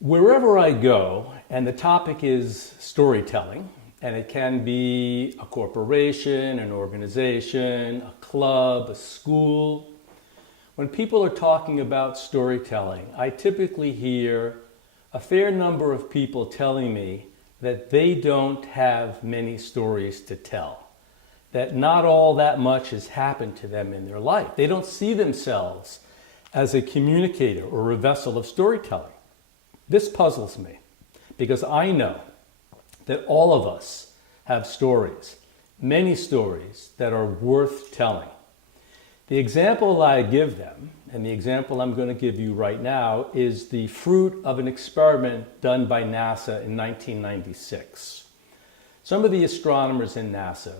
Wherever I go, and the topic is storytelling, and it can be a corporation, an organization, a club, a school. When people are talking about storytelling, I typically hear a fair number of people telling me that they don't have many stories to tell, that not all that much has happened to them in their life. They don't see themselves as a communicator or a vessel of storytelling. This puzzles me because I know that all of us have stories, many stories that are worth telling. The example I give them, and the example I'm going to give you right now, is the fruit of an experiment done by NASA in 1996. Some of the astronomers in NASA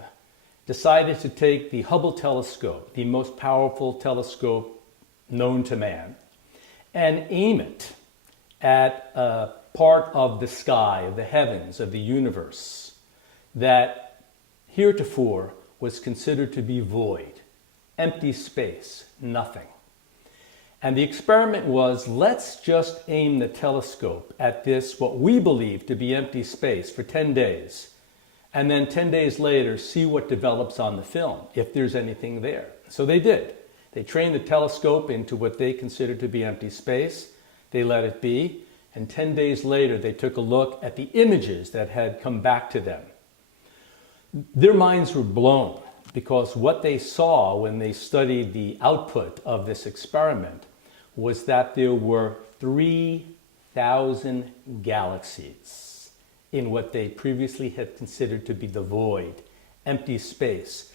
decided to take the Hubble telescope, the most powerful telescope known to man, and aim it at a part of the sky, of the heavens, of the universe that heretofore was considered to be void, empty space, nothing. And the experiment was, let's just aim the telescope at this, what we believe to be empty space, for 10 days. And then 10 days later, see what develops on the film, if there's anything there. So they did. They trained the telescope into what they considered to be empty space. They let it be. And 10 days later, they took a look at the images that had come back to them. Their minds were blown because what they saw when they studied the output of this experiment was that there were 3,000 galaxies in what they previously had considered to be the void, empty space.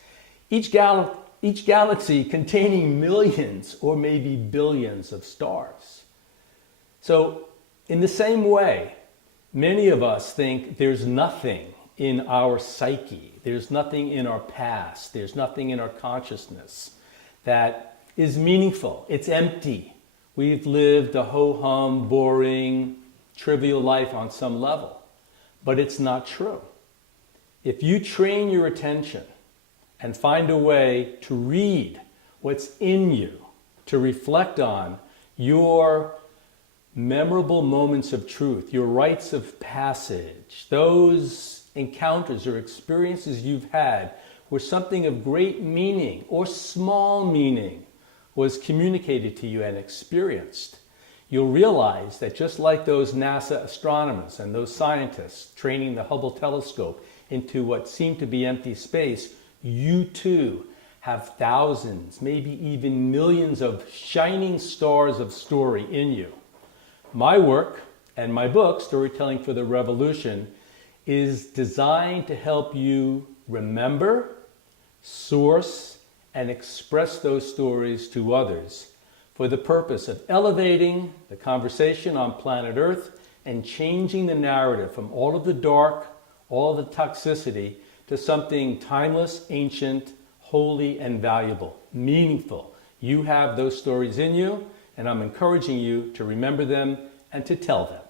Each galaxy containing millions or maybe billions of stars. So in the same way, many of us think there's nothing in our psyche, there's nothing in our past, there's nothing in our consciousness that is meaningful. It's empty. We've lived a ho-hum, boring, trivial life on some level. But it's not true. If you train your attention and find a way to read what's in you, to reflect on your memorable moments of truth, your rites of passage, those encounters or experiences you've had where something of great meaning or small meaning was communicated to you and experienced, you'll realize that just like those NASA astronomers and those scientists training the Hubble telescope into what seemed to be empty space, you too have thousands, maybe even millions of shining stars of story in you. My work and my book, Storytelling for the Revolution, is designed to help you remember, source, and express those stories to others for the purpose of elevating the conversation on planet Earth and changing the narrative from all of the dark, all of the toxicity, to something timeless, ancient, holy, and valuable, meaningful. You have those stories in you, and I'm encouraging you to remember them and to tell them.